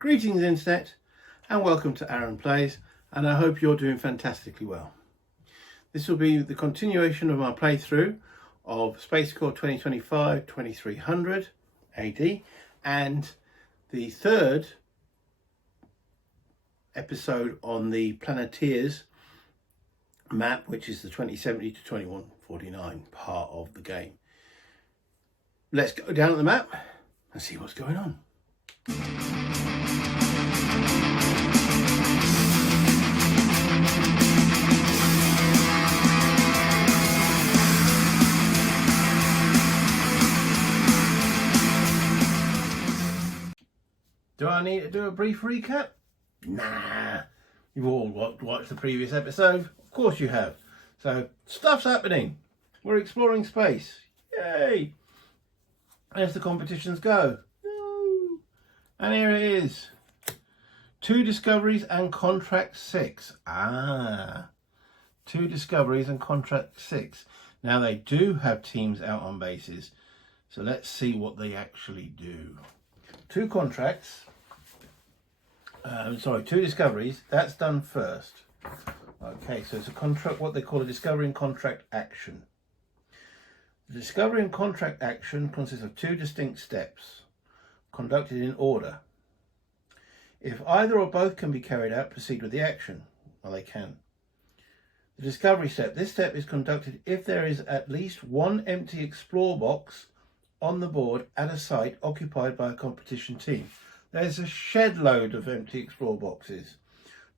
Greetings Internet and welcome to Aaron Plays, and I hope you're doing fantastically well. This will be the continuation of my playthrough of SPACECORP 2025-2300 AD and the third episode on the Planeteers map, which is the 2070 to 2149 part of the game. Let's go down at the map and see what's going on. Do I need to do a brief recap? Nah, you've all watched the previous episode. Of course you have. So, stuff's happening. We're exploring space. Yay! As the competitions go. And here it is. 2 discoveries and contract 6. 2 discoveries and contract 6. Now they do have teams out on bases. So let's see what they actually do. 2 contracts. 2 discoveries. That's done first. Okay, so it's a contract, what they call a discovery and contract action. The discovery and contract action consists of 2 distinct steps, conducted in order. If either or both can be carried out, proceed with the action. Well, they can. The discovery step. This step is conducted if there is at least 1 empty explore box on the board at a site occupied by a competition team. There's a shed load of empty explore boxes.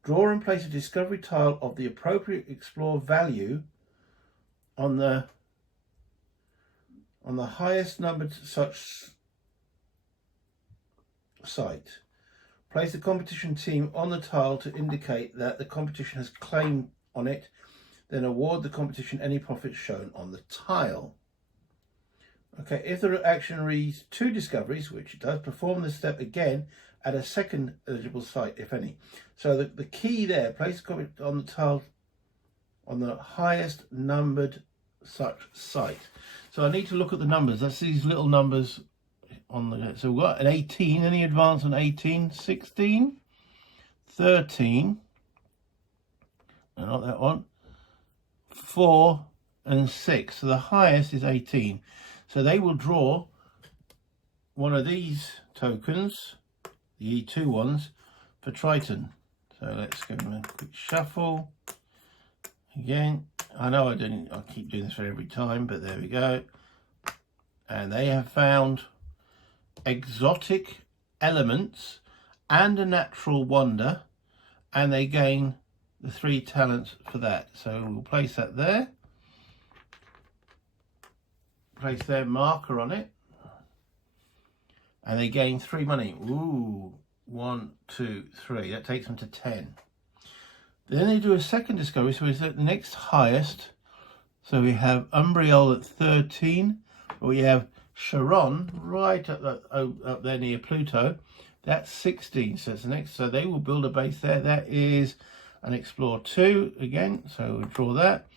Draw and place a discovery tile of the appropriate explore value on the highest numbered such site. Place the competition team on the tile to indicate that the competition has claim on it, then award the competition any profits shown on the tile. Okay, if the action reads 2 discoveries, which it does, perform this step again at a second eligible site, if any. So the key there, place the on the tile on the highest numbered such site. So I need to look at the numbers. That's these little numbers on the. So we've got an 18. Any advance on 18? 16, 13. No, not that one. 4 and 6. So the highest is 18. So they will draw one of these tokens, the E2 ones, for Triton. So let's give them a quick shuffle. Again, I know I keep doing this for every time, but there we go. And they have found exotic elements and a natural wonder, and they gain the 3 talents for that. So we'll place that there. Place their marker on it, and they gain 3 money. Ooh, 1, 2, 3. That takes them to 10. Then they do a second discovery, so it's at the next highest. So we have Umbriel at 13, but we have Charon right up there near Pluto. That's 16. So it's the next. So they will build a base there. That is an Explore 2 again. So we'll draw that.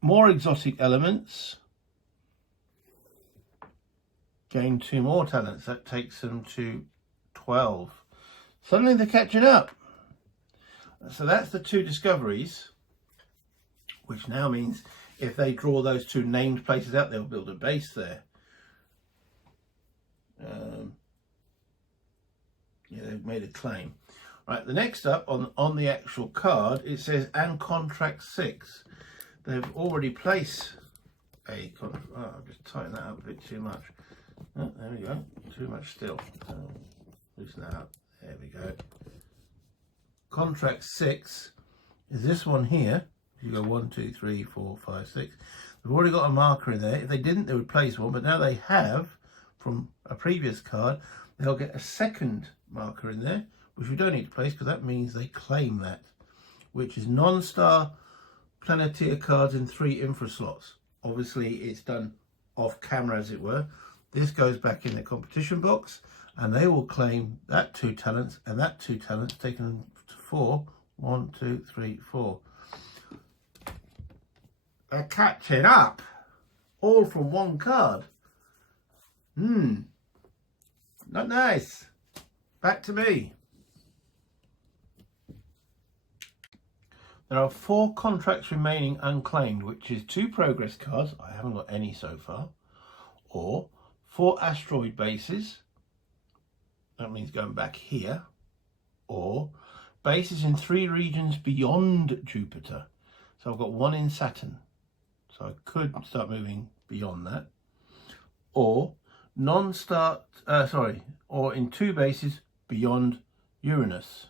More exotic elements. Gain 2 more talents. That takes them to 12. Suddenly they're catching up. So that's the 2 discoveries, which now means if they draw those 2 named places out, they'll build a base there. Yeah, they've made a claim. Right, the next up on the actual card, it says and contract 6. They've already placed a contract. Oh, I've just tightened that up a bit too much. Oh, there we go. Too much still. So loosen that up. There we go. Contract 6 is this one here. You go 1, 2, 3, 4, 5, 6. They've already got a marker in there. If they didn't, they would place one, but now they have from a previous card. They'll get a second marker in there, which we don't need to place because that means they claim that, which is non-star Planeteer cards in 3 infra slots. Obviously, it's done off camera, as it were. This goes back in the competition box, and they will claim that 2 talents and that 2 talents, taking them to 4. 1, 2, 3, 4. They're catching up, all from 1 card. Not nice. back to me. There are 4 contracts remaining unclaimed, which is 2 progress cards, I haven't got any so far, or 4 asteroid bases, that means going back here, or bases in 3 regions beyond Jupiter. So I've got 1 in Saturn, so I could start moving beyond that, or or in 2 bases beyond Uranus.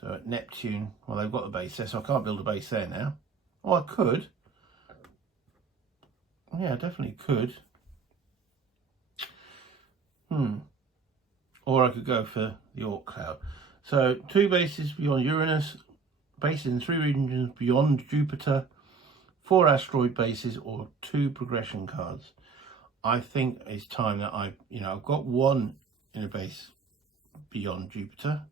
So at Neptune, well, they've got the base there, so I can't build a base there now. Oh, I could. Yeah, I definitely could. Or I could go for the Oort cloud. So 2 bases beyond Uranus, bases in 3 regions beyond Jupiter, 4 asteroid bases, or 2 progression cards. I think it's time that I've got 1 in a base beyond Jupiter.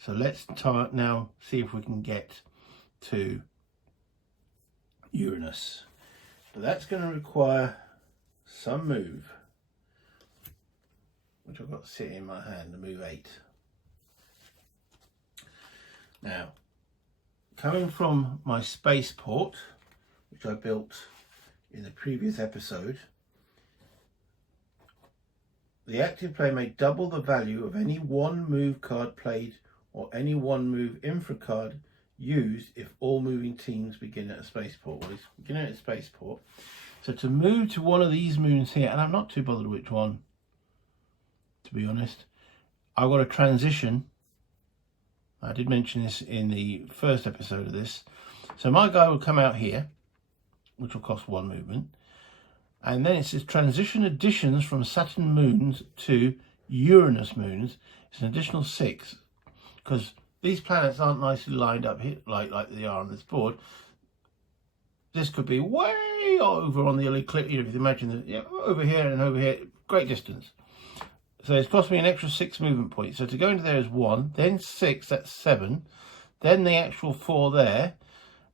So let's now see if we can get to Uranus. But that's going to require some move, which I've got sitting in my hand, to move 8. Now, coming from my spaceport, which I built in the previous episode, the active player may double the value of any 1 move card played or any 1 move infra card used if all moving teams begin at a spaceport. Well, it's beginning at a spaceport. So to move to one of these moons here, and I'm not too bothered which one, to be honest, I've got a transition. I did mention this in the first episode of this. So my guy will come out here, which will cost 1 movement. And then it says transition additions from Saturn moons to Uranus moons. It's an additional 6. Because these planets aren't nicely lined up here like they are on this board. This could be way over on the eclipse. If you imagine that, over here and over here, great distance. So it's cost me an extra 6 movement points. So to go into there is 1, then 6, that's 7. Then the actual 4 there,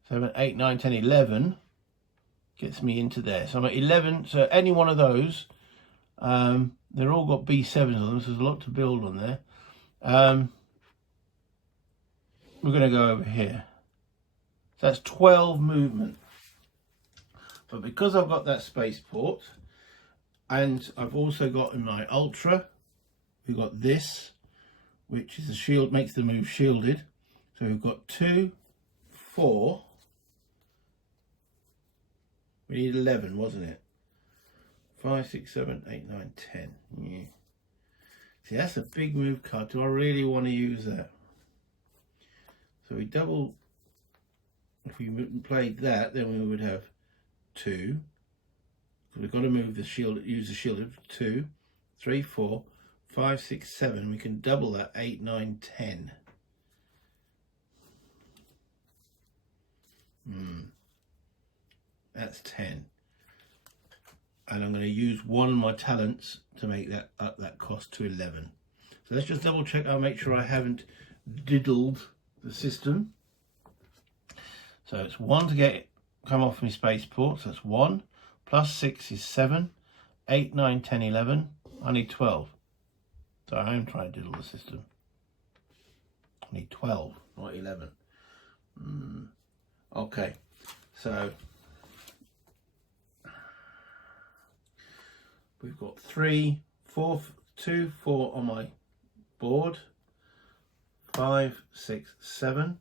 7, 8, 9, 10, 11, gets me into there. So I'm at 11. So any one of those, they're all got B7s on them, so there's a lot to build on there. We're going to go over here. So that's 12 movement. But because I've got that spaceport, and I've also got in my Ultra, we've got this, which is a shield, makes the move shielded. So we've got 2, 4. We need 11, wasn't it? 5, 6, 7, 8, 9, 10. Yeah. See, that's a big move card. Do I really want to use that? So we double, if we played that, then we would have 2. So we've got to move the shield, use the shield of 2, 3, 4, 5, 6, 7. We can double that, 8, 9, 10. That's 10. And I'm going to use 1 of my talents to make that up that cost to 11. So let's just double check. I'll make sure I haven't diddled the system. So it's 1 to come off my spaceport. So that's 1 plus 6 is 7, 8, 9, 10, 11. I need 12. So I am trying to diddle the system. I need 12, not 11. Okay, so we've got 3, 4, 2, 4 on my board, 5, 6, 7,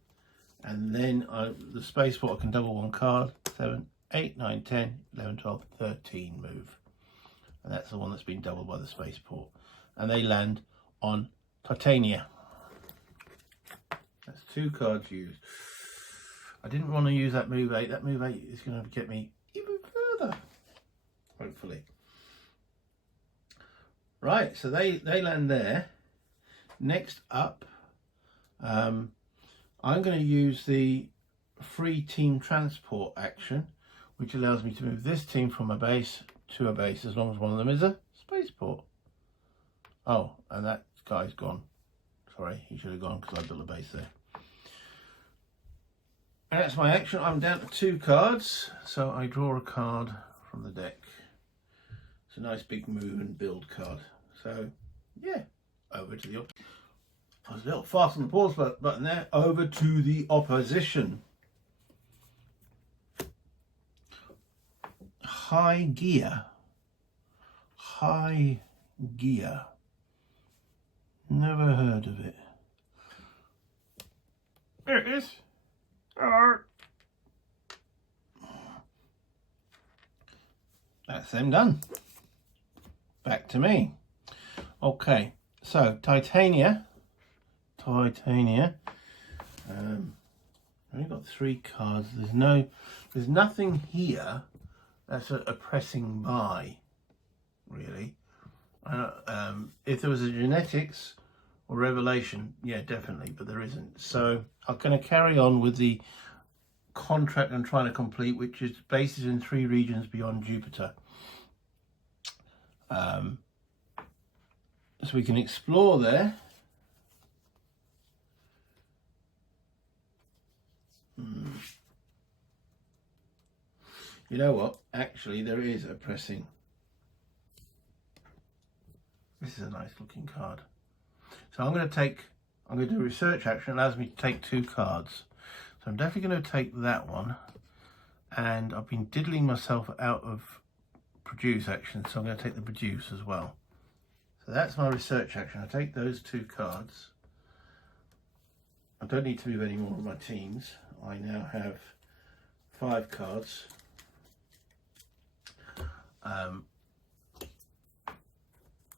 and then the spaceport I can double 1 card, 7, 8, 9, 10, 11, 12, 13 move. And that's the one that's been doubled by the spaceport. And they land on Titania. That's 2 cards used. I didn't want to use that move 8. That move 8 is going to get me even further, hopefully. Right, so they land there. Next up, I'm going to use the free team transport action, which allows me to move this team from a base to a base as long as one of them is a spaceport. Oh, and that guy's gone. Sorry, he should have gone because I built a base there. And that's my action. I'm down to 2 cards, so I draw a card from the deck. It's a nice big move and build card. So, yeah, over to the I was a little fast on the pause button there. Over to the opposition. High gear. High gear. Never heard of it. There it is. Hello. That's them done. Back to me. Okay, so Titania. I've only got 3 cards. There's nothing here that's a pressing buy, really. If there was a genetics or revelation, yeah, definitely, but there isn't. So I'm going to carry on with the contract I'm trying to complete, which is bases in 3 regions beyond Jupiter. So we can explore there. You know what? Actually, there is a pressing. This is a nice looking card. So I'm going to do a research action. It allows me to take 2 cards. So I'm definitely going to take that one. And I've been diddling myself out of produce action, so I'm going to take the produce as well. So that's my research action. I take those 2 cards. I don't need to move any more of my teams. I now have 5 cards.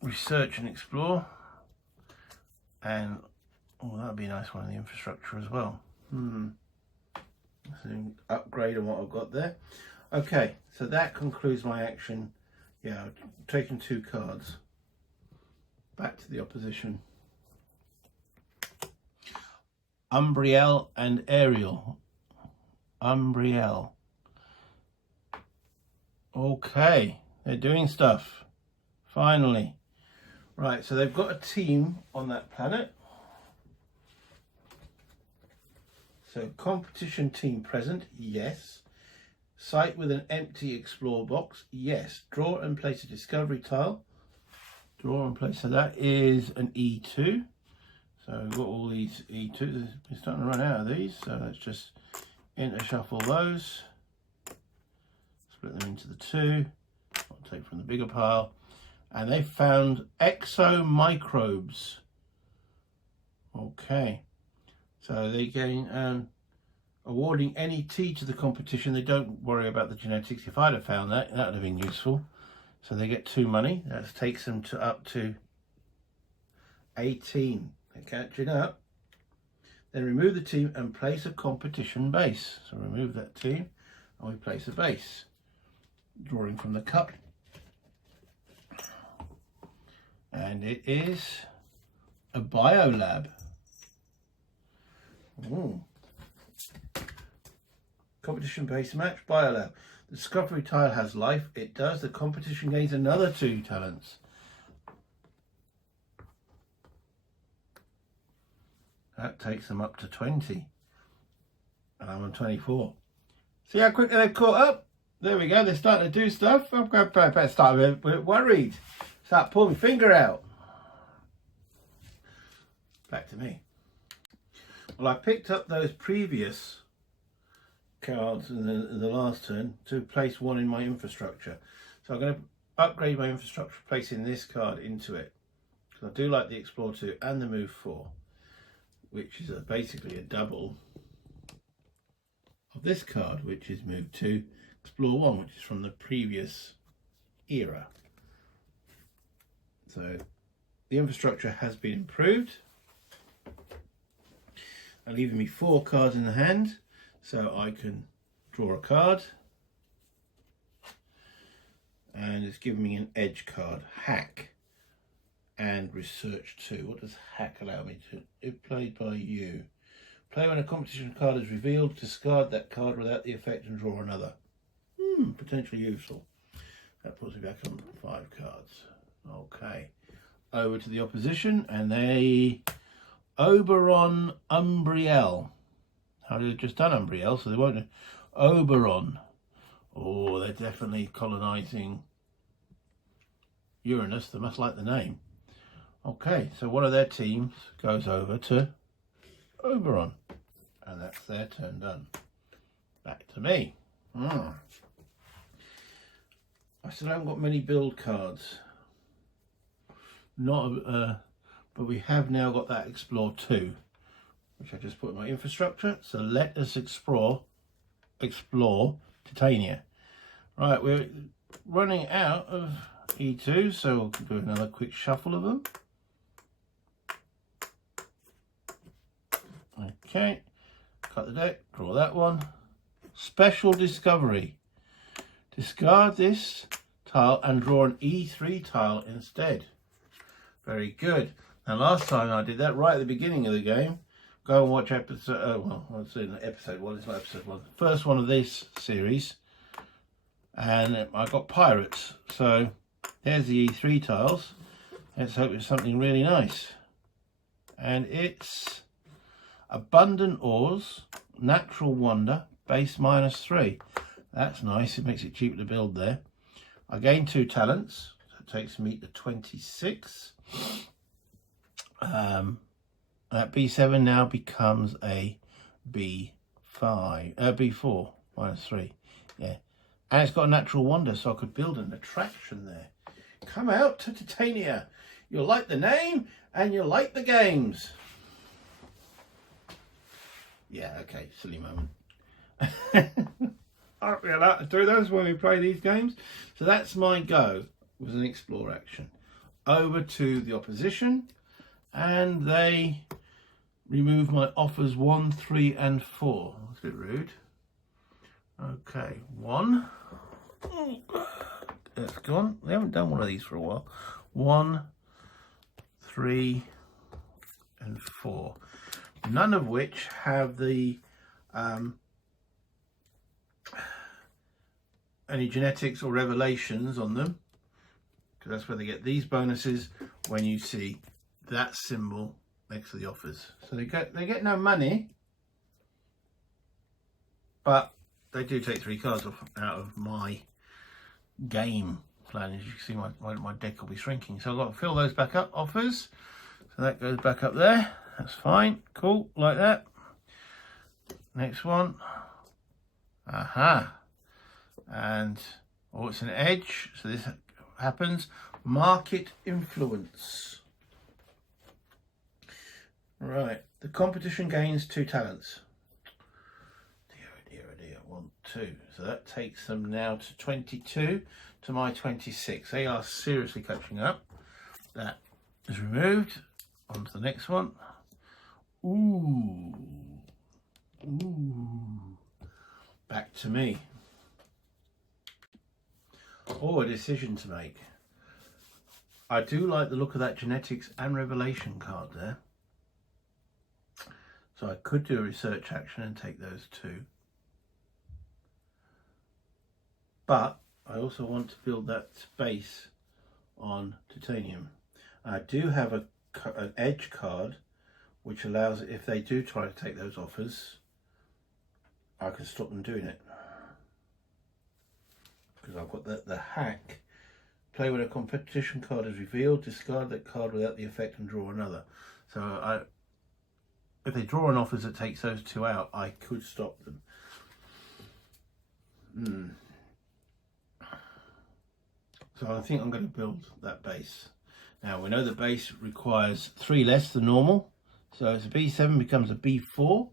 Research and explore, and that'd be a nice one in the infrastructure as well. So upgrade on what I've got there. Okay, so that concludes my action. Yeah, I've taken 2 cards. Back to the opposition. Umbriel and Ariel. Umbriel. Okay, they're doing stuff. Finally. Right, so they've got a team on that planet. So competition team present, yes. Site with an empty explore box, yes. Draw and place a discovery tile. Draw and place, so that is an E2. So we've got all these E2s. We're starting to run out of these, so let's just intershuffle those. Split them into the 2. I'll take from the bigger pile. And they found exomicrobes. Okay. So they gain awarding any T to the competition. They don't worry about the genetics. If I'd have found that, that would have been useful. So they get 2 money. That takes them to up to 18. They're catching up. Then remove the team and place a competition base. So remove that team and we place a base. Drawing from the cup. And it is a biolab. Competition base match, biolab. The discovery tile has life. It does. The competition gains another 2 talents. That takes them up to 20. And I'm on 24. See how quickly they've caught up? There we go. They're starting to do stuff. I'm going to start a bit worried. Start pulling my finger out. Back to me. Well, I picked up those previous cards in the last turn to place 1 in my infrastructure. So I'm going to upgrade my infrastructure, placing this card into it. Because I do like the Explore 2 and the Move 4, which is basically a double of this card, which is Move 2, Explore 1, which is from the previous era. So the infrastructure has been improved, and leaving me 4 cards in the hand, so I can draw a card, and it's giving me an edge card, Hack and Research 2. What does Hack allow me to? If played by you, play when a competition card is revealed, discard that card without the effect and draw another. Potentially useful. That puts me back on 5 cards. Okay, over to the opposition, and they Oberon Umbriel. How did it just done Umbriel? So they won't. Oberon. Oh, they're definitely colonising Uranus. They must like the name. Okay, so one of their teams goes over to Oberon, and that's their turn done. Back to me. I still haven't got many build cards. But we have now got that Explore 2, which I just put in my infrastructure. So let us explore Titania. Right, we're running out of E2, so we'll do another quick shuffle of them. Okay, cut the deck, draw that one. Special discovery. Discard this tile and draw an E3 tile instead. Very good. Now last time I did that right at the beginning of the game. Go and watch episode, well, it's in episode 1, it's not episode 1. First one of this series. And I got pirates. So there's the E3 tiles. Let's hope it's something really nice. And it's Abundant Ores, Natural Wonder, base -3. That's nice, it makes it cheaper to build there. I gain 2 talents, so it takes me to 26. That B7 now becomes a B4 -3. Yeah, and it's got a Natural Wonder, so I could build an attraction there. Come out to Titania. You'll like the name and you'll like the games. Yeah, okay, silly moment. Aren't we allowed to do those when we play these games? So that's my go, was an explore action. Over to the opposition, and they remove my offers 1, 3 and 4. That's a bit rude. Okay, 1. That's gone. They haven't done one of these for a while. 1, 3 and 4. None of which have the any genetics or revelations on them, because that's where they get these bonuses when you see that symbol next to the offers. So they get no money, but they do take 3 cards off out of my game plan. As you can see, my deck will be shrinking, so I've got to fill those back up. Offers, so that goes back up there. That's fine, cool, like that. Next one. Aha. And, oh, it's an edge, so this happens. Market influence. Right, the competition gains 2 talents. Dear, 1, 2. So that takes them now to 22 to my 26. They are seriously catching up. That is removed. On to the next one. Ooh. Back to me. Oh, a decision to make. I do like the look of that genetics and revelation card there. So I could do a research action and take those 2. But I also want to build that space on titanium. I do have an edge card which allows, if they do try to take those offers, I can stop them doing it. Because I've got the hack. Play when a competition card is revealed, discard that card without the effect and draw another. So if they draw an offers that takes those 2 out, I could stop them. So I think I'm going to build that base. Now we know the base requires 3 less than normal. So it's a B7 becomes a B4.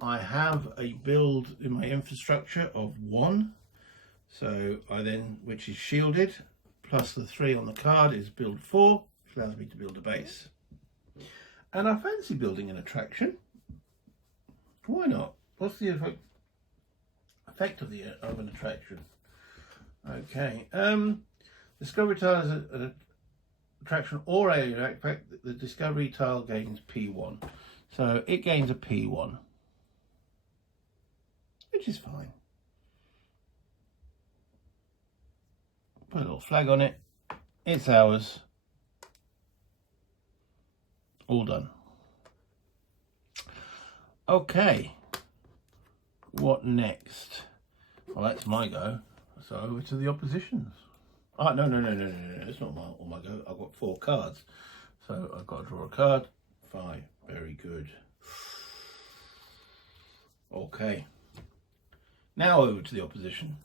I have a build in my infrastructure of 1. So I then, which is shielded, plus the 3 on the card is build 4, which allows me to build a base. And I fancy building an attraction. Why not? What's the effect of an attraction? Okay. Discovery tile is an attraction or area effect. The discovery tile gains P1. So it gains a P1, which is fine. Put a little flag on it. It's ours. All done. Okay. What next? Well, that's my go. So over to the oppositions. Oh, no. It's not all my go. I've got 4 cards. So I've got to draw a card. 5. Very good. Okay. Now over to the opposition.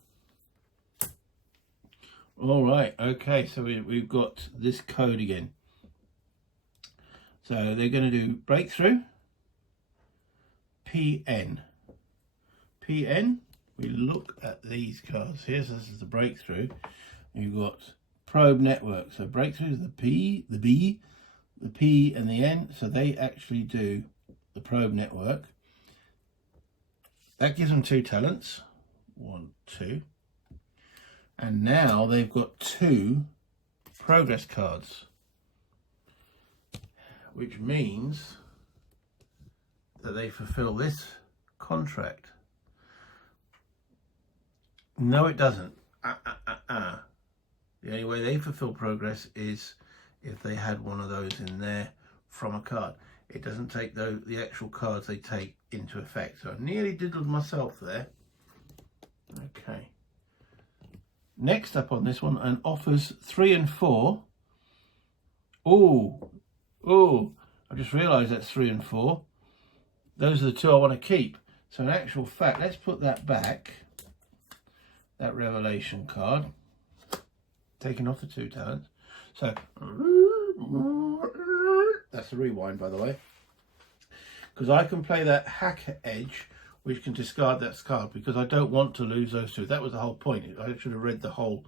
All right. Okay. So we've got this code again. So they're going to do breakthrough. PN. PN. We look at these cards here. So this is the breakthrough. You've got probe network. So breakthrough is the P, the B, the P and the N. So they actually do the probe network. That gives them 2 talents. 1, 2. And now they've got 2 progress cards, which means that they fulfill this contract. No, it doesn't. The only way they fulfill progress is if they had one of those in there from a card. It doesn't take the actual cards they take into effect. So I nearly diddled myself there. Okay. Next up on this one, and offers 3 and 4. Oh, I just realised that's 3 and 4. Those are the 2 I want to keep. So in actual fact, let's put that back. That revelation card. Taking off the 2 talents. So that's the rewind, by the way. Because I can play that hacker edge, which can discard that card, because I don't want to lose those 2. That was the whole point. I should have read the whole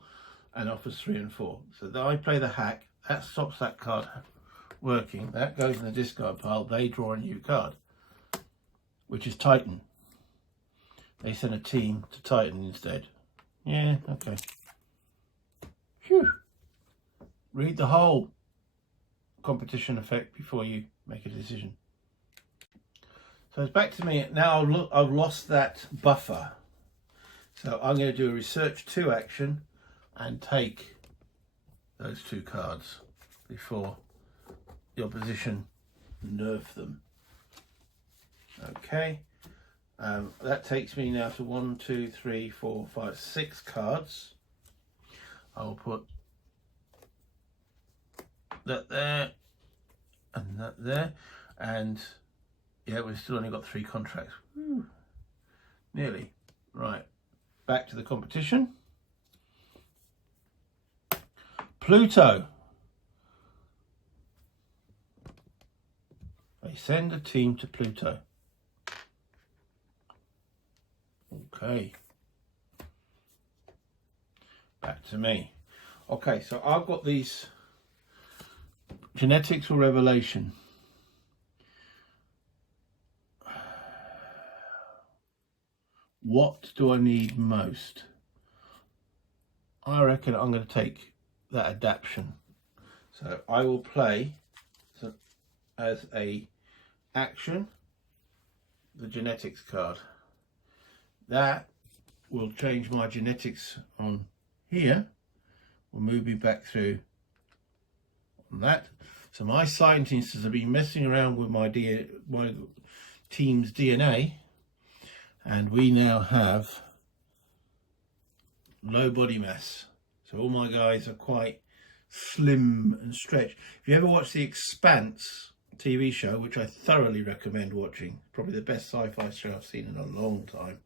and offers 3 and 4. So that I play the hack, that stops that card working. That goes in the discard pile. They draw a new card, which is Titan. They send a team to Titan instead. Yeah, okay. Phew. Read the whole competition effect before you make a decision. So it's back to me. Now I've lost that buffer. So I'm going to do a research 2 action and take those 2 cards before the opposition nerf them. Okay. That takes me now to 1, 2, 3, 4, 5, 6 cards. I'll put that there and that there, and yeah, we've still only got 3 contracts. Woo. Nearly. Right, back to the competition. Pluto. They send a team to Pluto. Okay. Back to me. Okay, so I've got these genetics or revelation. What do I need most? I reckon I'm going to take that adaptation. So I will play as a action the genetics card. That will change my genetics on here. Will move me back through on that. So my scientists have been messing around with my team's DNA, and we now have low body mass. So all my guys are quite slim and stretched. If you ever watch The Expanse TV show, which I thoroughly recommend watching, probably the best sci-fi show I've seen in a long time.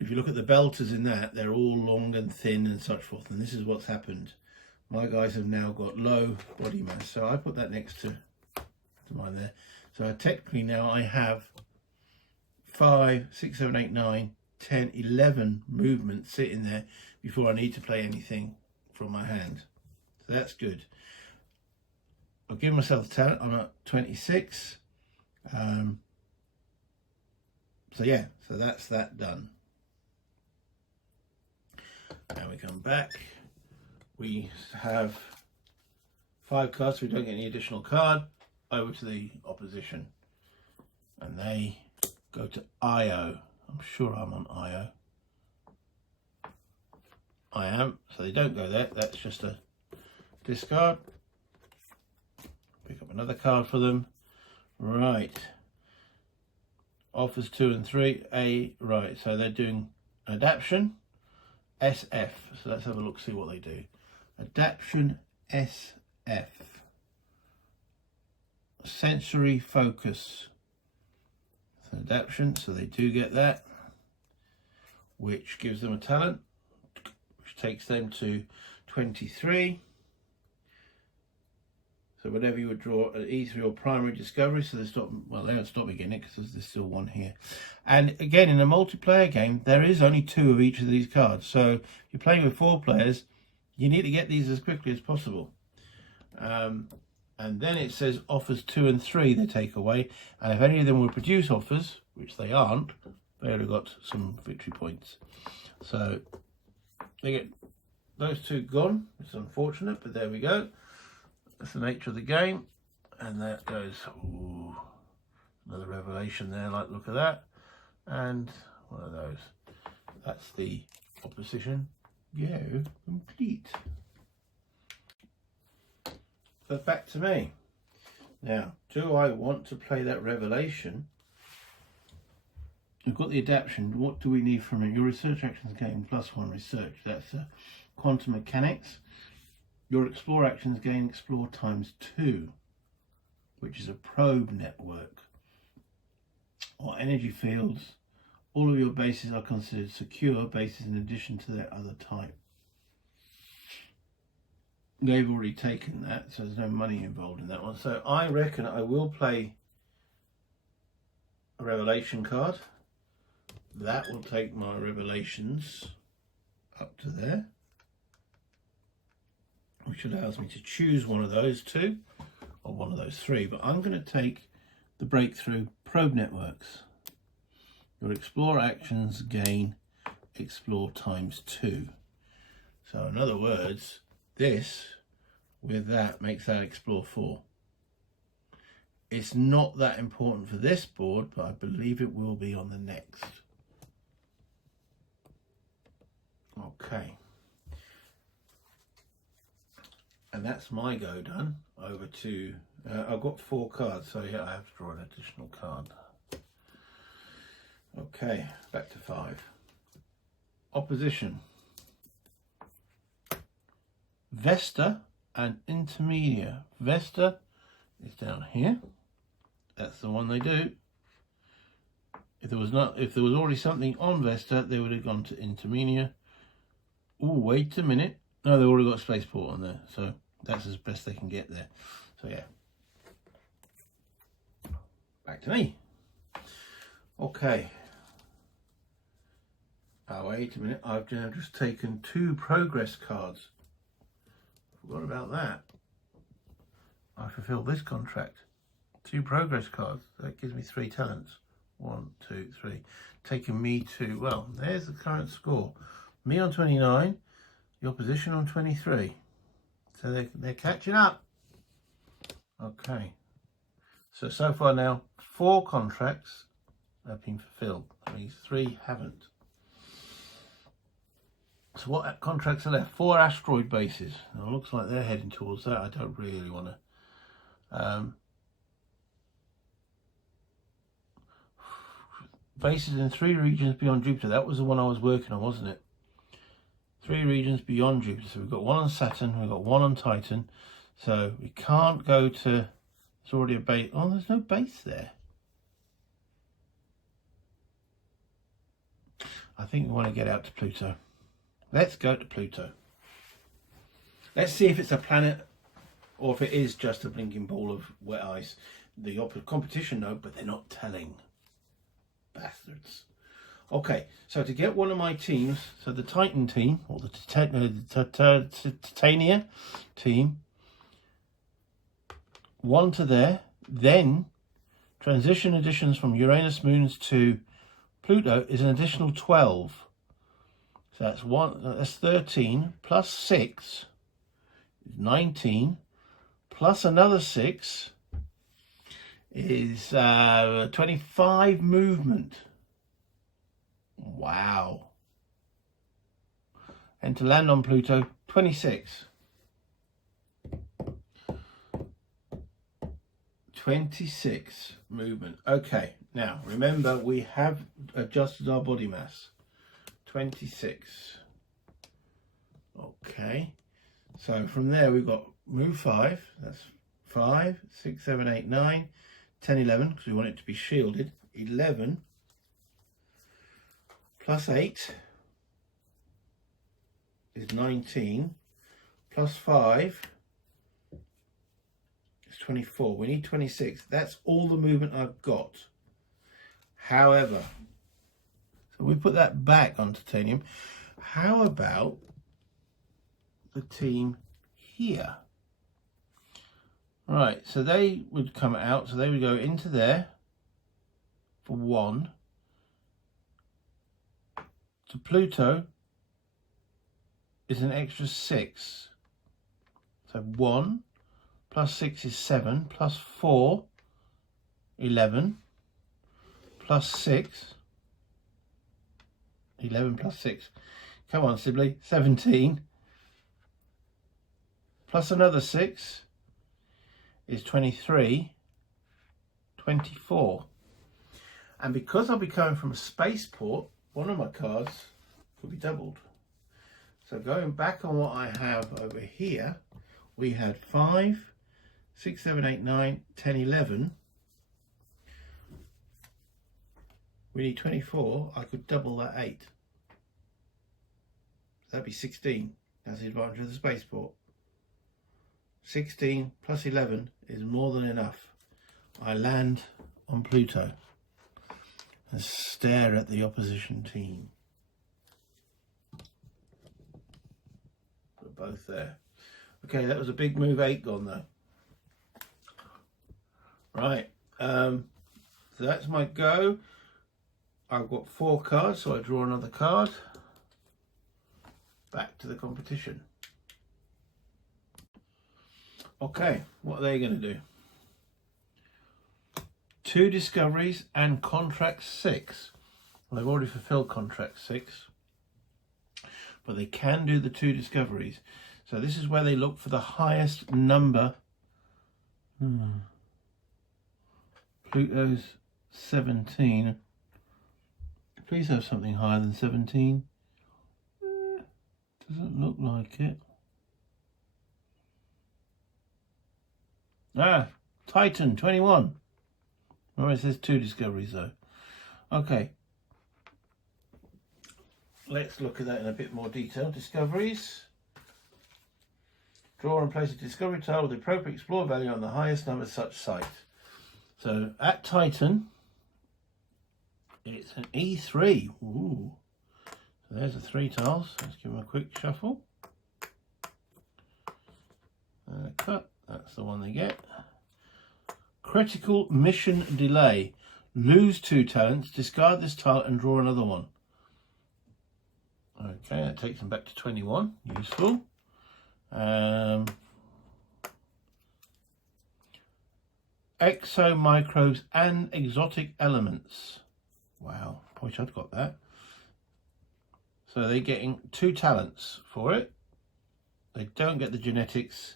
If you look at the belters in that, they're all long and thin and such forth, and this is what's happened. My guys have now got low body mass, so I put that next to mine there. So technically now I have 5, 6, 7, 8, 9, 10, 11 movements sitting there before I need to play anything from my hand. So that's good. I'll give myself a talent. I'm at 26. So yeah, so that's that done. Now we come back. We have 5 cards, so we don't get any additional card. Over to the opposition, and they go to IO. I'm sure I'm on IO. I am, so they don't go there. That's just a discard. Pick up another card for them. Right. Offers 2 and 3. Right, so they're doing adaptation. SF. So let's have a look, see what they do. Adaptation SF. Sensory focus. It's an adaptation, so they do get that, which gives them a talent, which takes them to 23. So whenever you would draw an E3 or primary discovery, so they stop, well, they don't stop me getting it because there's still one here. And again, in a multiplayer game, there is only 2 of each of these cards. So if you're playing with 4 players, you need to get these as quickly as possible. And then it says offers 2 and 3 they take away. And if any of them will produce offers, which they aren't, they already got some victory points. So they get those 2 gone. It's unfortunate, but there we go. That's the nature of the game. And that goes, ooh, another revelation there, like look at that. And one of those. That's the opposition. Go complete. But back to me. Now, do I want to play that revelation? You've got the adaptation. What do we need from it? Your research actions gain +1 research. That's quantum mechanics. Your explore actions gain explore ×2, which is a probe network. Or energy fields. All of your bases are considered secure bases in addition to their other type. They've already taken that, so there's no money involved in that one. So I reckon I will play a revelation card. That will take my revelations up to there, which allows me to choose one of those 2 or one of those 3. But I'm going to take the breakthrough probe networks. Your explore actions gain explore ×2. So in other words, this with that makes that explore 4. It's not that important for this board, but I believe it will be on the next. Okay. And that's my go done. Over to, I've got 4 cards, so yeah, I have to draw an additional card. Okay, back to 5. Opposition. Vesta and Intermedia. Vesta is down here. That's the one they do. If there was already something on Vesta, they would have gone to Intermedia. Oh, wait a minute. No, they've already got Spaceport on there, so that's as best they can get there. So yeah. Back to me. Okay. Oh, wait a minute. I've just taken 2 progress cards. Forgot about that. I fulfilled this contract. 2 progress cards. That gives me 3 talents. 1, 2, 3. Taking me to, well, there's the current score. Me on 29, the opposition on 23. So they're catching up. Okay. So far now, 4 contracts have been fulfilled. That means 3 haven't. So what contracts are left? 4 asteroid bases. Now, it looks like they're heading towards that. I don't really want to. Bases in 3 regions beyond Jupiter. That was the one I was working on, wasn't it? 3 regions beyond Jupiter. So we've got 1 on Saturn, we've got 1 on Titan. So we can't go to, it's already a base. Oh, there's no base there. I think we want to get out to Pluto. Let's go to Pluto. Let's see if it's a planet or if it is just a blinking ball of wet ice. The competition know, but they're not telling. Bastards. Okay, so to get one of my teams, so the Titan team, or the Titania team, 1 to there, then transition additions from Uranus moons to Pluto is an additional 12. So that's 13 plus 6 is 19 plus another 6 is 25 movement. Wow. And to land on Pluto, 26. 26 movement. Okay, now remember we have adjusted our body mass. 26. Okay, so from there we've got move 5. That's 5, 6, 7, 8, 9, 10, 11, because we want it to be shielded. 11 plus 8 is 19, plus 5 is 24. We need 26. That's all the movement I've got. However, so we put that back on titanium. How about the team here? Right, so they would come out, so they would go into there for 1. To Pluto is an extra 6. So 1 plus 6 is 7, plus 4, 11, plus 6, 11 plus 6. Come on, Sibley, 17. Plus another 6 is 23, 24. And because I'll be coming from a spaceport, one of my cards could be doubled. So going back on what I have over here, we had 5, 6, 7, 8, 9, 10, 11. We need 24. I could double that 8. That'd be 16. That's the advantage of the spaceport. 16 plus 11 is more than enough. I land on Pluto and stare at the opposition team. We're both there. Okay, that was a big move 8 gone though. Right, so that's my go. I've got 4 cards, so I draw another card. Back to the competition. Okay, what are they going to do? 2 discoveries and contract 6. Well, they've already fulfilled contract 6, but they can do the 2 discoveries. So this is where they look for the highest number. Pluto's 17. Please have something higher than 17. Doesn't look like it. Ah, Titan 21. Oh, it says 2 discoveries though. Okay. Let's look at that in a bit more detail. Discoveries. Draw and place a discovery tile with the appropriate explore value on the highest number of such site. So at Titan, it's an E3. Ooh. So there's the 3 tiles. Let's give them a quick shuffle. And a cut. That's the one they get. Critical mission delay. Lose 2 talents, discard this tile and draw another one. Okay, that takes them back to 21. Useful. Exomicrobes and exotic elements. Wow, I wish I'd got that. So they're getting 2 talents for it. They don't get the genetics.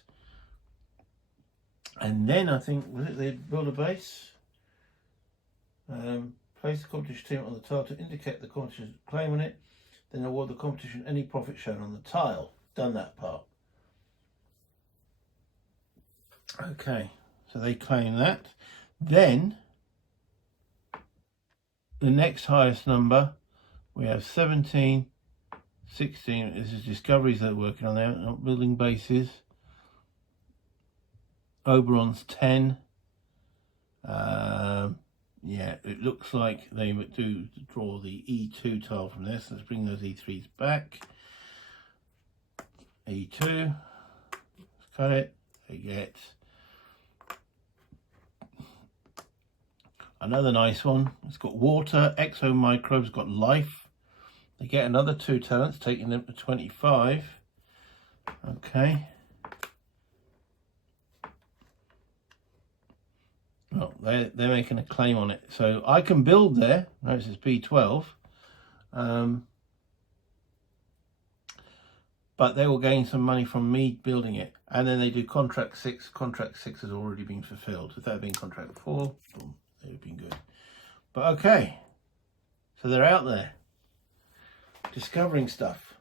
And then I think, was it they build a base? Place the competition team on the tile to indicate the competition's claim on it. Then award the competition any profit shown on the tile. Done that part. Okay, so they claim that. Then, the next highest number, we have 17, 16. This is discoveries they're working on there, not building bases. Oberon's 10. Yeah, it looks like they do draw the E2 tile from this. Let's bring those E3s back. E2. Let's cut it. They get another nice one. It's got water. Exomicrobes got life. They get another 2 talents, taking them to 25. Okay. Well, they're making a claim on it. So I can build there. Notice it's B12. But they will gain some money from me building it. And then they do contract 6. Contract 6 has already been fulfilled. If that had been contract 4, boom, they would have been good. But okay. So they're out there. Discovering stuff.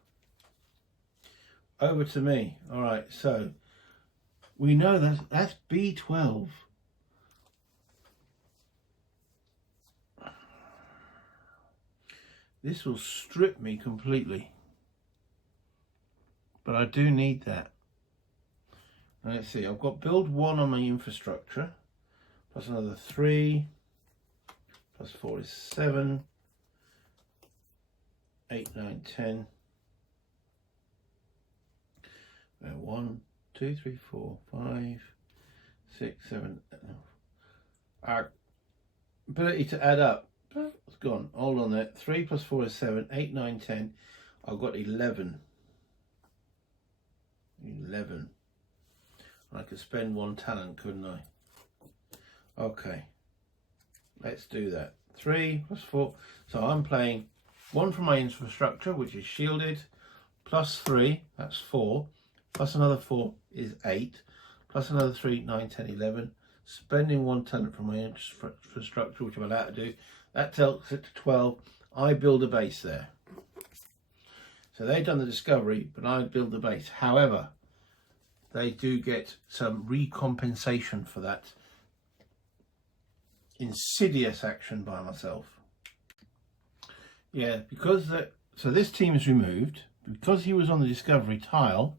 Over to me. All right, so We know that's B12. This will strip me completely. But I do need that. Now let's see, I've got build 1 on my infrastructure, plus another 3, plus 4 is 7, 8, 9, 10. 1, 2, 3, 4, 5, 6, 7. Our ability to add up, it's gone. Hold on there. 3 plus 4 is 7, 8, 9, 10. I've got 11. 11. I could spend 1 talent, couldn't I? Okay. Let's do that. 3 plus 4. So I'm playing 1 from my infrastructure, which is shielded, plus 3, that's 4, plus another 4 is 8, plus another 3, 9, 10, 11. Spending 1 talent from my infrastructure, which I'm allowed to do. That takes it to 12. I build a base there. So they've done the discovery, but I build the base. However, they do get some recompensation for that insidious action by myself. Yeah, because so this team is removed. Because he was on the discovery tile,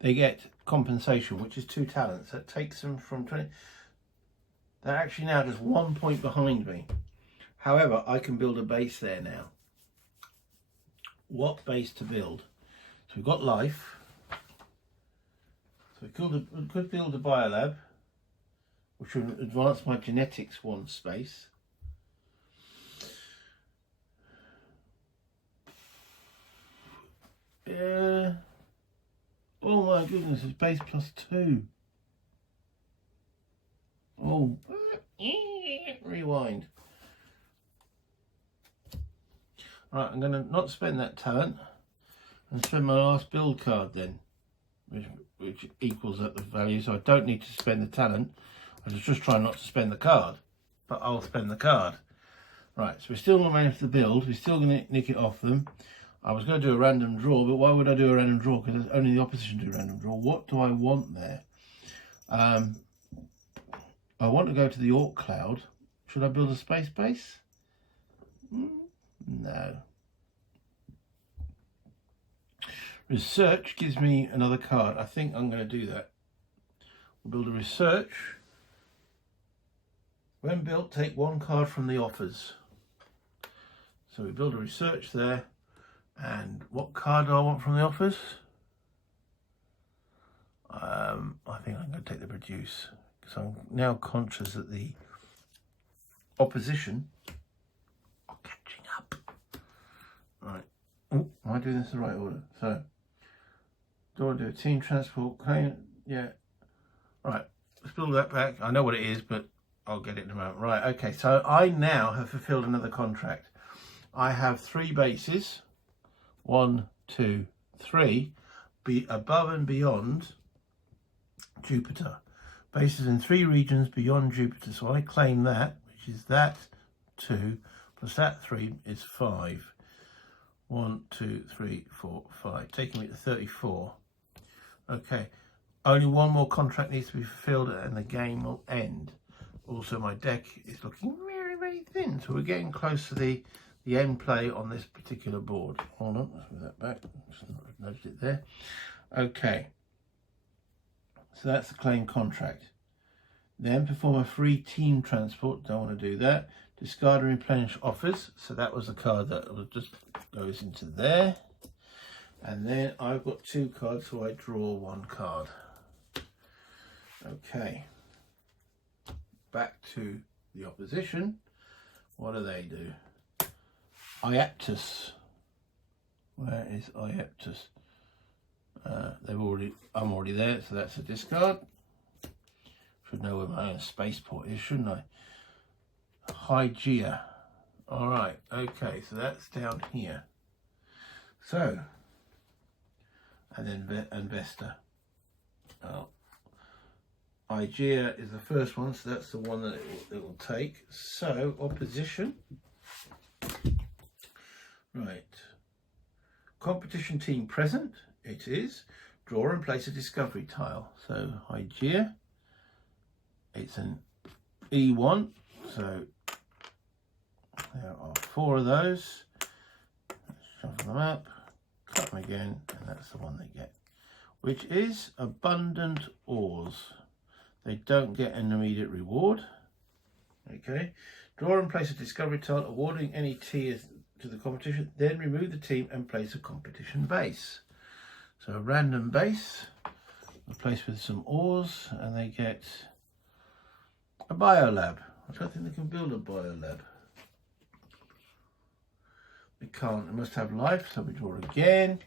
they get compensation, which is 2 talents. That takes them from 20. They're actually now just 1 point behind me. However, I can build a base there now. What base to build? So we've got life. So we could build a biolab, which would advance my genetics 1 space. Yeah. Oh my goodness, it's base plus 2. Oh, rewind. Right, I'm going to not spend that talent and spend my last build card then, which equals up the value, so I don't need to spend the talent. I was just trying not to spend the card, but I'll spend the card. Right, so we're still going to manage the build. We're still going to nick it off them. I was going to do a random draw, but why would I do a random draw? Because only the opposition do a random draw. What do I want there? I want to go to the Orc Cloud. Should I build a space base? No. Research gives me another card. I think I'm going to do that. We'll build a research. When built, take 1 card from the offers. So we build a research there. And what card do I want from the offers? I think I'm going to take the produce, because I'm now conscious that the opposition are catching up. Right. Oh, am I doing this in the right order? So, do I want to do a team transport claim? Yeah. Right. Let's build that back. I know what it is, but I'll get it in a moment. Right. Okay. So I now have fulfilled another contract. I have 3 bases. 1, 2, 3. Be above and beyond Jupiter. Bases in 3 regions beyond Jupiter. So I claim that, which is that 2 plus that 3 is 5. 1, 2, 3, 4, 5. Taking me to 34. Okay. Only 1 more contract needs to be fulfilled and the game will end. Also, my deck is looking very, very thin. So we're getting close to the end play on this particular board. Hold on, let's move that back. Just nudged it there. Okay. So that's the claim contract. Then perform a free team transport. Don't want to do that. Discard and replenish offers. So that was the card that just goes into there. And then I've got 2 cards, so I draw 1 card. Okay. Back to the opposition. What do they do? Iaptus. Where is Iaptus? I'm already there, so that's a discard. Should know where my own spaceport is, shouldn't I? Hygeia. All right. Okay, so that's down here. So, and then Vesta. Oh, Hygeia is the first one, so that's the one that it will take. So opposition. Right. Competition team present. It is. draw and place a discovery tile. So Hygeia, it's an E1, so there are 4 of those. Let's shuffle them up, cut them again, and that's the one they get, which is abundant ores. They don't get an immediate reward. Okay, draw and place a discovery tile, awarding any T to the competition, then remove the team and place a competition base. So a random base replaced with some ores, and they get a biolab. I don't think they can build a biolab. They can't, it must have life, so we draw again,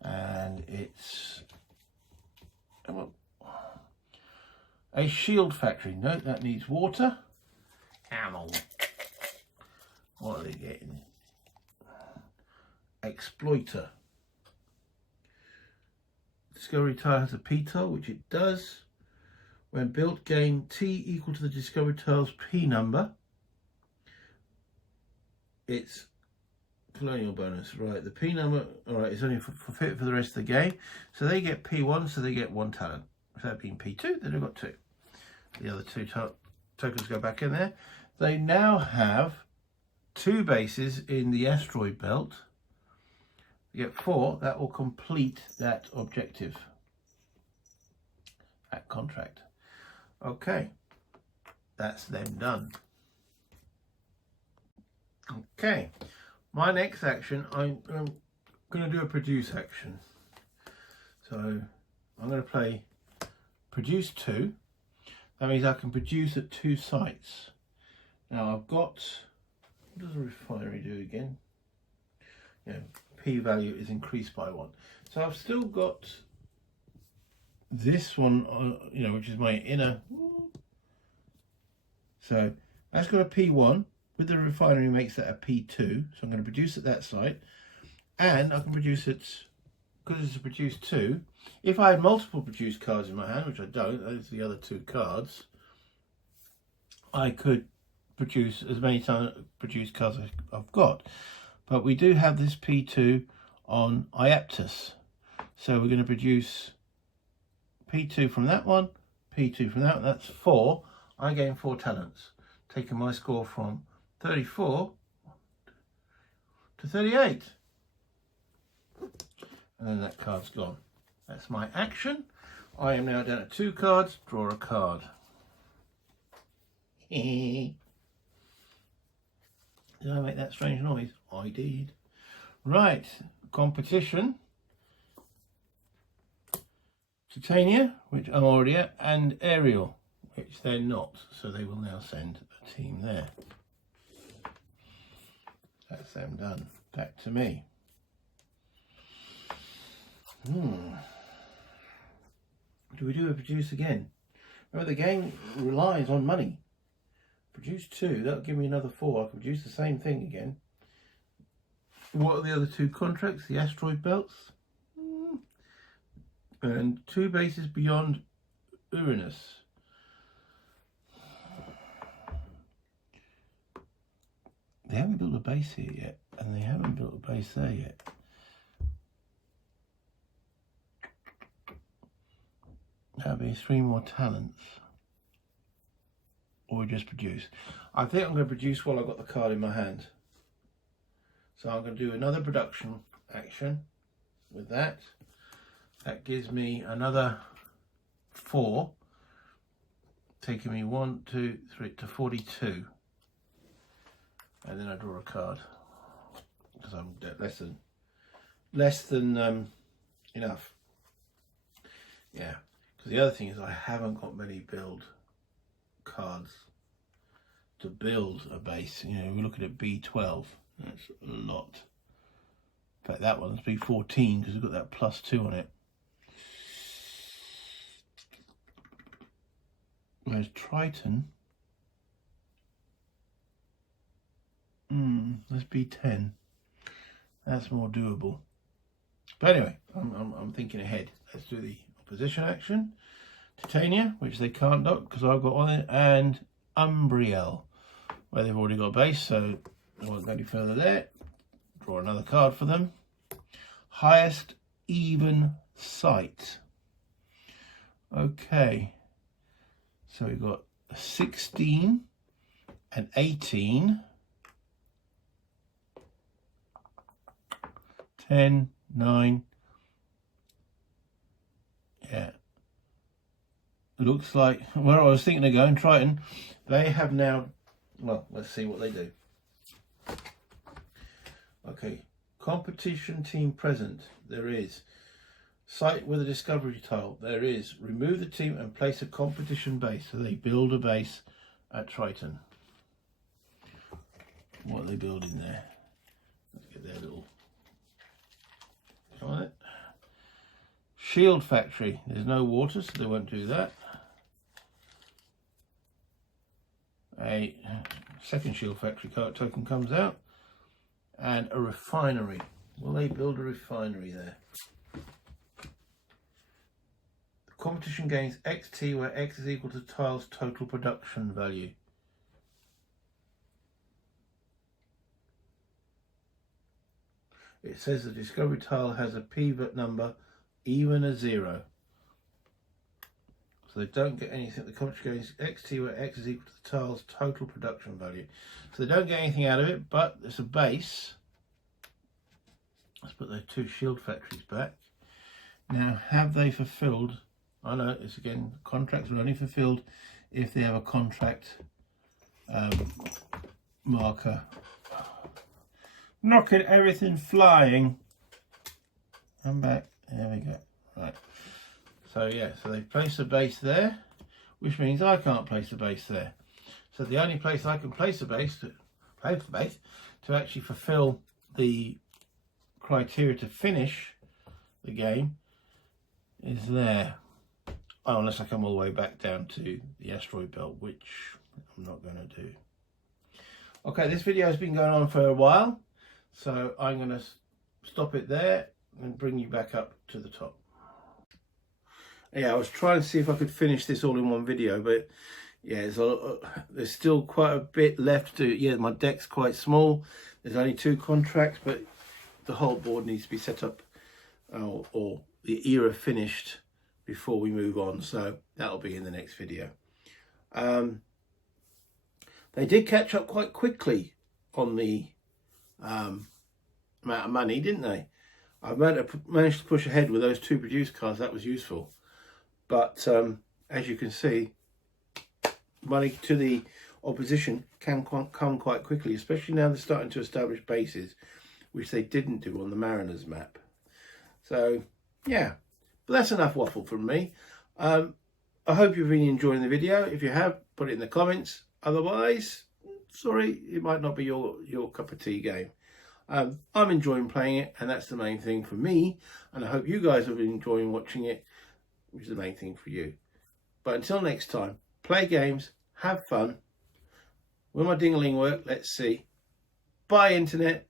and it's a shield factory. No, that needs water. Ammo. What are they getting? Exploiter. Discovery tile has a P tile, which it does. When built, gain T equal to the discovery tile's P number. It's colonial bonus, right? The P number, all right, is only for fit for the rest of the game. So they get P1, so they get 1 talent. If that being P2, then they've got 2. The other 2 tokens go back in there. They now have 2 bases in the asteroid belt. You get 4, that will complete that objective, that contract. Okay, that's them done. Okay, my next action, I'm going to do a produce action. So I'm going to play produce 2. That means I can produce at 2 sites. Now I've got, what does a refinery do again? Yeah, P value is increased by 1. So I've still got this one, you know, which is my inner. So that's got a P1. With the refinery makes that a P2. So I'm going to produce at that site. And I can produce it, because it's a produce 2. If I had multiple produce cards in my hand, which I don't, those are the other 2 cards, I could produce as many times produced cards as I've got. But we do have this P2 on Iaptus. So we're going to produce P2 from that one, P2 from that one. That's 4. I gain 4 talents, taking my score from 34 to 38. And then that card's gone. That's my action. I am now down at 2 cards. Draw a card. Did I make that strange noise? I did. Right, competition. Titania, which I'm already at, and Aerial, which they're not. So they will now send a team there. That's them done. Back to me. Do we do a produce again? Remember, the game relies on money. Produce 2, that'll give me another 4. I can produce the same thing again. What are the other 2 contracts? The asteroid belts. And 2 bases beyond Uranus. They haven't built a base here yet, and they haven't built a base there yet. That'll be 3 more talents. Or just produce. I think I'm going to produce while I've got the card in my hand. So I'm going to do another production action with that. That gives me another 4, taking me 1, 2, 3 to 42. And then I draw a card because I'm less than enough. Yeah, because the other thing is I haven't got many build cards to build a base. You know, we're looking at B12. That's a lot. In fact, that one's B14 because we've got that +2 on it. Whereas Triton, let's B10. That's more doable. But anyway, I'm thinking ahead. Let's do the opposition action. Titania, which they can't dock because I've got on it, and Umbriel, where they've already got a base, so I won't go any further there. Draw another card for them. Highest even site. Okay, so we've got 16 and 18, 10, 9, yeah. Looks like where I was thinking of going, Triton, they have now, well, let's see what they do. Okay, competition team present, there is. Site with a discovery tile, there is. Remove the team and place a competition base. So they build a base at Triton. What are they building there? Let's get their little... Right. Shield factory, there's no water, so they won't do that. A second shield factory token comes out, and a refinery. Will they build a refinery there? The competition gains XT where X is equal to tile's total production value. It says the discovery tile has a pivot number even as 0. So they don't get anything. The competition gains XT where X is equal to the tile's total production value. So they don't get anything out of it, but it's a base. Let's put those 2 shield factories back. Now, have they fulfilled? I know it's again, contracts are only fulfilled if they have a contract marker. Knocking everything flying. I'm back. There we go. Right. So yeah, so they place a base there, which means I can't place a base there. So the only place I can place a base to actually fulfill the criteria to finish the game is there. Oh, unless I come all the way back down to the asteroid belt, which I'm not going to do. Okay, this video has been going on for a while, so I'm going to stop it there and bring you back up to the top. Yeah, I was trying to see if I could finish this all in one video, but yeah, there's still quite a bit left to do. Yeah, my deck's quite small. There's only 2 contracts, but the whole board needs to be set up or the era finished before we move on. So that'll be in the next video. They did catch up quite quickly on the amount of money, didn't they? I managed to push ahead with those 2 produced cards. That was useful. But as you can see, money to the opposition can come quite quickly, especially now they're starting to establish bases, which they didn't do on the Mariners map. So, yeah, but that's enough waffle from me. I hope you've been enjoying the video. If you have, put it in the comments. Otherwise, sorry, it might not be your cup of tea game. I'm enjoying playing it, and that's the main thing for me. And I hope you guys have been enjoying watching it, which is the main thing for you. But until next time, play games, have fun. Will my ding-a-ling work? Let's see. Bye, Internet.